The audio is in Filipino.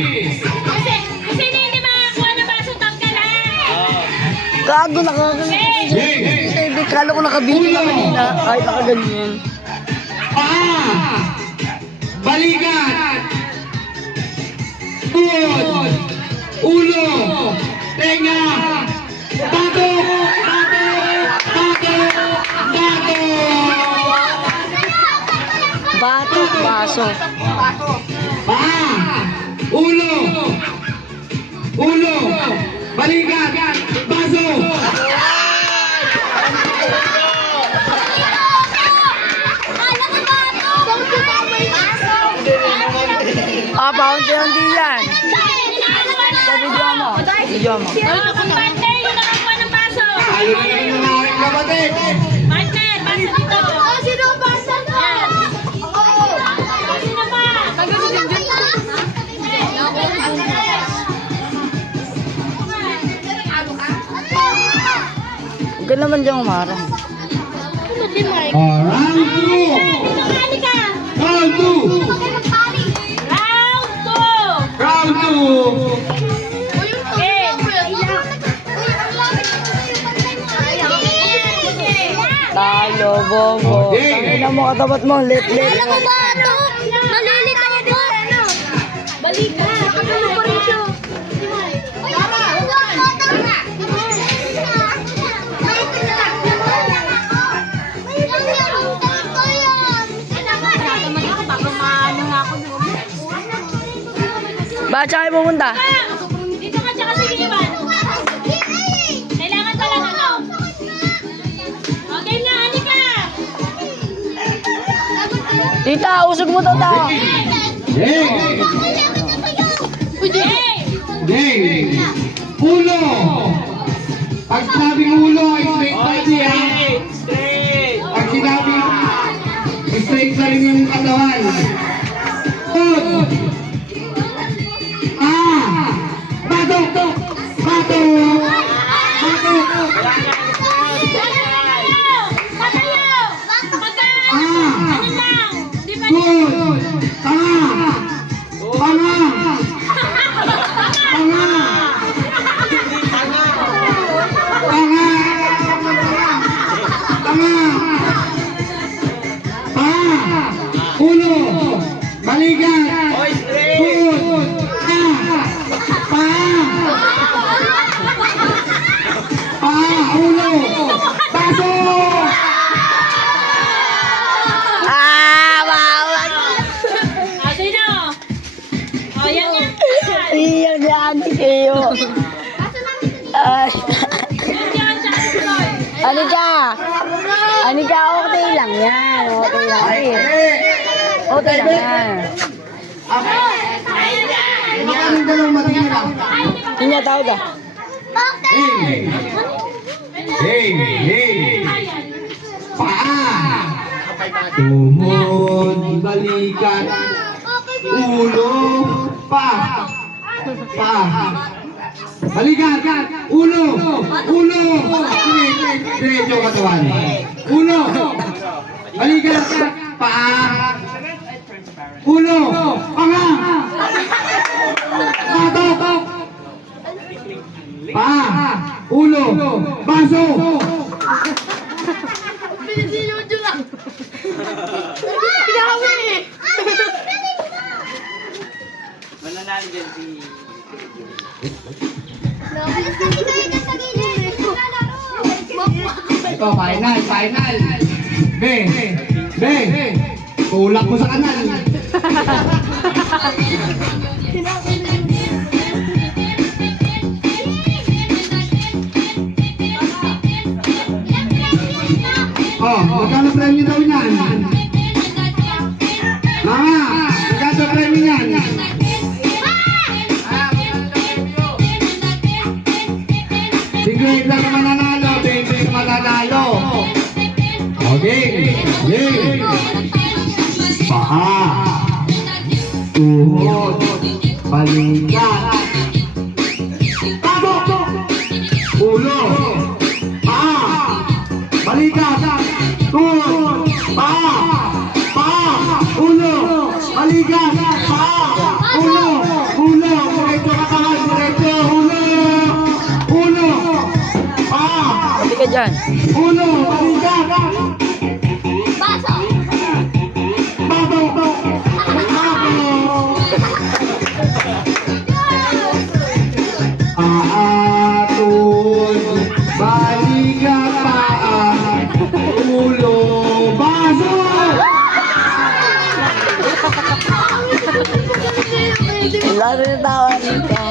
Kasi hindi makakuha ng baso, tap ka na. Gago, nakakagano. Kala ko nakabito na kanina. Ay, nakaganyan. Balikat. Tuhod. Ulo. Tenga. Batok. Batok, baso. Ulo. Balikat. Baso. Paunti-unti yan. Sa video mo. Partner, yung nakakuha ng baso. Ano na naman yung aking kapatid? Partner, baso dito. Sino ang basa na? Sino pa? Huwag ka naman dyan umarang. Round 2. Nakakali ka. Round 2. Round 2. Talo, bobo. Tangina mo, katapat mo. Let. Alam mo ba ito? Nalilito ako. Balikan. Nakatulo pa rin siya. Bakit siya kayo pumunta? Dito ka tsaka sige Iwan. Kailangan pala ano. Okay na, ani ka. Tita, usog mo to ta. Game. Ulo. Pag sinabing ulo, straight pa siya. Pag sinabing straight pa rin yung katawan. Ud. Batok. Good. Ulo. Balikan. Good. Ulo. Baso. Bawal. Sino? O, yan. Iyan yan, kayo. Ay. Yan, tsaka tuloy. Ano ka, okay lang yan. Okay lang yan. Makaling dalawang matira. Hindi tao ka. Hey. Paa. Tuhod, balikat, ulo, balikat, ulo, diretso katawan. Ulo, balikat, paa, ulo, panga, batok, paa, ulo, baso. Mananalo dyan si... Ito, final. Be. Tulak mo sa kanal. Magkano premyo daw niyan? Mama, magkano premyo niyan? Sigurado na mananalo, 20 na matatalo. Okay. Paa. Tuhod. Balikat. Batok. Ulo. Paa. Balikat. Tuhod. Paa. Ulo. Balikat. Paa. Ulo. yan? Ulo, balikat. Baso. Babaw. Babaw. Aatun, balikat, paa, ulo, baso. Laro na tawa nito.